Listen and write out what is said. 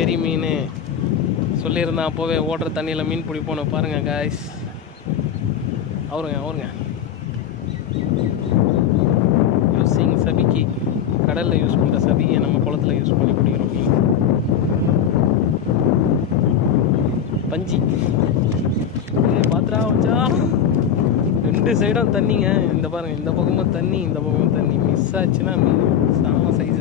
ஏரி மீன் சொல்லியிருந்தான் அப்போவே ஓடுற தண்ணியில் மீன் பிடிப்போன்னு. பாருங்கள் காய்ஸ், அவருங்க யூஸிங் சபிக்கு, கடலில் யூஸ் பண்ணுற சபியை நம்ம குளத்தில் யூஸ் பண்ணி பிடிக்கிறோம் மீன். பஞ்சி பாத்திரா வச்சா 2 சைடும் தண்ணிங்க. இந்த பாருங்கள், இந்த பக்கமும் தண்ணி, இந்த பக்கமும் தண்ணி. மிஸ் ஆச்சுன்னா மீன் சாம சைஸ்.